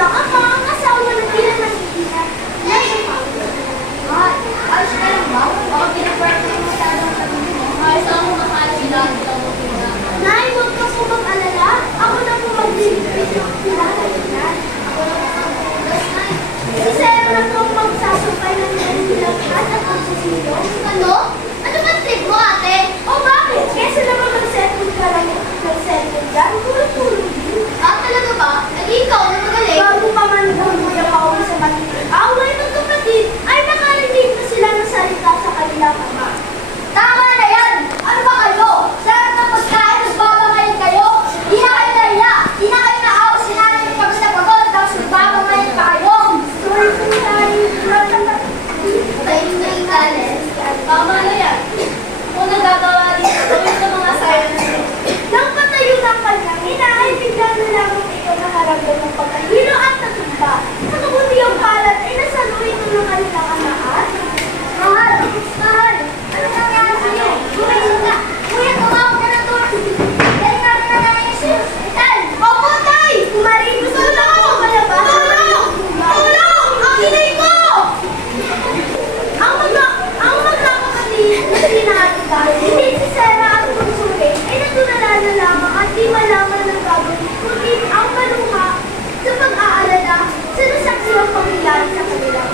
lang ako ang asawa na tila nakikita. Lesson pa. Ayos ka lang ba? Baka pinapwerte mo masyadong sabihin mo. Ayos ako makakain sila. Nay, huwag ka po mag-alala. Ako na po magbibigay ng pinakagitan. Ako na po mag-alala, Nay. Si Sarah na po magsasapay ng kanilang lahat at magsasilong. Ano? Ano ba tip mo, ate? O bakit? Kesa naman mag-settle ka lang ng-settle dyan, tulong-tulong din. Talaga ba? Ikaw na magaling. Bago pa man hanggang pauwi sa away ng kapatid, ay nakarinig na sila ng salita sa kanilang ama. Tama na yan! Ano ba kayo? Sarap ng pagkain, nagbabangayin kayo? Di na kayo nahiya! Di na kayo naawa sinanin ng pagod na pagod, tapos nagbabangayin pa kayo! Sorry po tayo. Tayo na ikalis. Tama na yan. Kung nagagawa rin gawin sa mga science. Nang patayo ng kanyang ina, ay bigla na lamang ito nakaramdam ng pagkahilo at natumba. Sa kabuti ang palad ay nasaluhin ito ng kanilang amahan. Mahal! Mahal! Ano nangyari sa'yo? Kumain ka! Kuya, tumawag ka na to! Dahil natin na tayo yung hospital! Opo, tay! Kumarin, gusto na ako malabas! Tulong! Tulong! Ang inay ko! Ang magkakapatid na sinatigas, hindi si Sarah at Consuelo ay natulala na lamang at di malaman ng gagawin, kundi ang maluha sa pag-aalala sa nasaksiyang pangyayari sa kanila.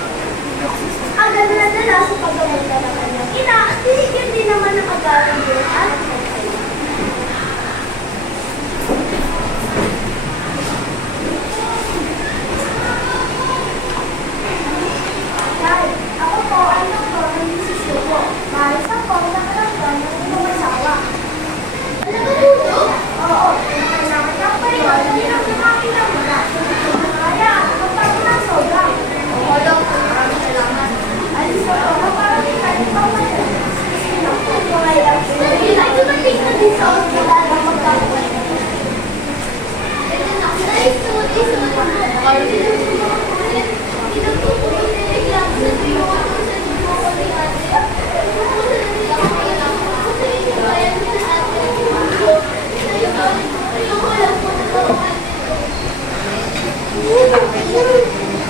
Agad na nadala sa pagkamunta ng kanyang ina at tinigyan din naman ng agarang yun at ako po ay doktor ng Mrs. Lugo. Maris ako ang nakaramdam ng ibang asawa. Alam mo po? Oo. Kailangan niya pa rin ang pinagkakakilang mula. Kaya, kapag na sobra. Oo, doktor. Maraming salamat. Alis ko na para may kanin pa kayo. Ay, dumating na din sa ospital ng magkakakilang.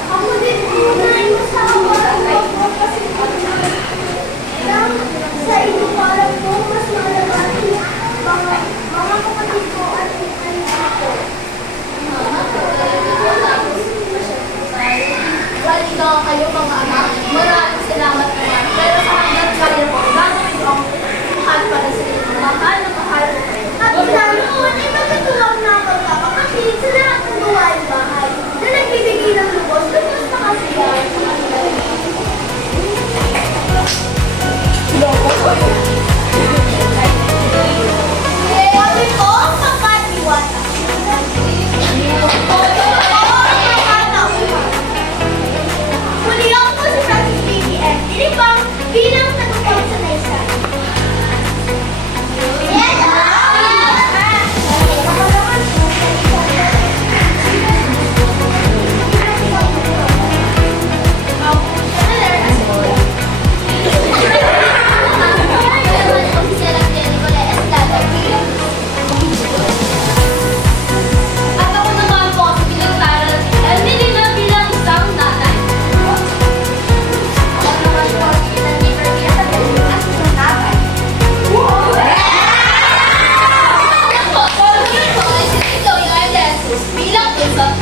Ako din, unahin mo sa awalan ko kasi sa inyo parang po mas malaman mga kapatid ko at ko. Walita kayo mga anak, maraming salamat naman. Pero sa hanggang kayo po, gagawin ko ang mahal para sa inyo. Mahal na mahal. At laloon, ay magkatuwang na pagkakapatid sa lahat ng gawain bahay na nagbibigay ng lubos na kasiyahan sa kanila. Sabi ko, pagkatiwata. Muli ako po si Francis BBM, inipang bilang natupang sa Naisan. At ako naman po si Pinagtaran, Elmelina bilang isang nanay. Ako naman po si Pinagtaran bilang isang nanay. Ako naman po si Pinagtaran bilang isang